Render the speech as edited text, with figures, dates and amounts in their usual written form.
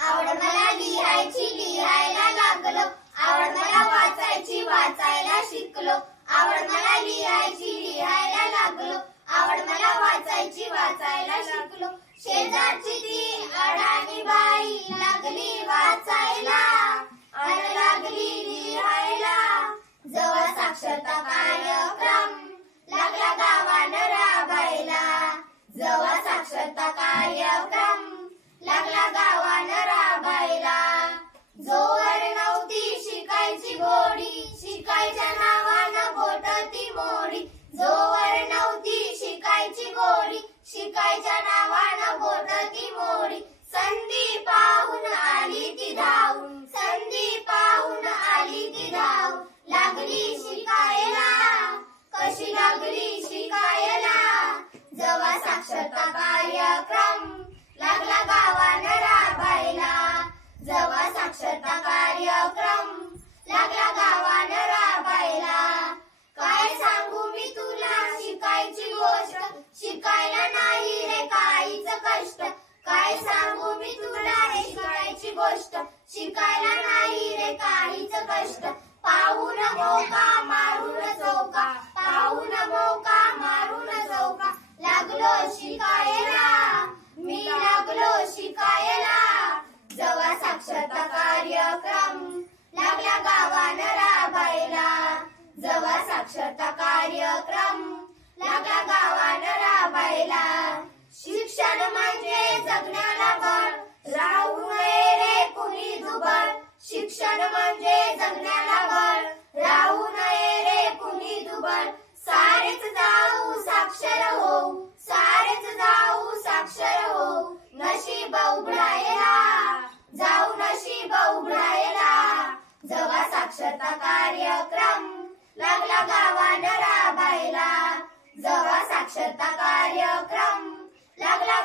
आवड मला लिहायची लिहायला लागलो, आवड मला वाचायची वाचायला शिकलो, आवड मला लिहायची लिहायला लागलो, आवड मला वाचायची वाचायला शिकलो. शेजारची ती अडाणी बाई लागली वाचायला आणि लागली लिहायला. जवळ साक्षरता कार्यक्रम लागला गावानं राबायला, जवळ साक्षरता कार्यक्रम लागला गावानं राबायला. जोवर नव्हती शिकायची गोडी, शिकायच्या नावानं बोट ती मोडी. जोवर नव्हती शिकायची गोडी, शिकायच्या नावानं बोट ती मोडी. संधी पाहून आली ती धावून, संधी पाहून आली ती धाव. लागली शिकायला, कशी लागली शिकायला. जवळ साक्षरता कार्यक्रम लागला गावानं राबायला, जवळ साक्षरता कार्यक्रम लागला गावानं राबायला. काय सांगू मी तुला शिकायची गोष्ट, शिकायला नाही रे काहीच कष्ट. काय सांगू मी तुला शिकायची गोष्ट, शिकायला नाही रे काहीच कष्ट. पाहून मौका मारून चौका, पाहून मौका मारून चौका. लागलो शिकायला, मी लागलो शिकायला. जवळ साक्षरता कार्यक्रम लागला गावानं राबायला, जवळ साक्षरता कार्यक्रम लागला गावानं राबायला. शिक्षण म्हणजे जगण्याला बळ, राहू नये रे कुणी दुबळ. शिक्षण म्हणजे जगण्याला बळ, राहू नये रे कुणी दुबळ. सारेच जाऊ साक्षर होऊ, सारेच जाऊ साक्षर होऊ. नशीब उघडायला जाऊ, नशीब उघडायला. जवळ साक्षरता कार्यक्रम लागला गावानं राबायला, जवळ साक्षरता कार्यक्रम लागला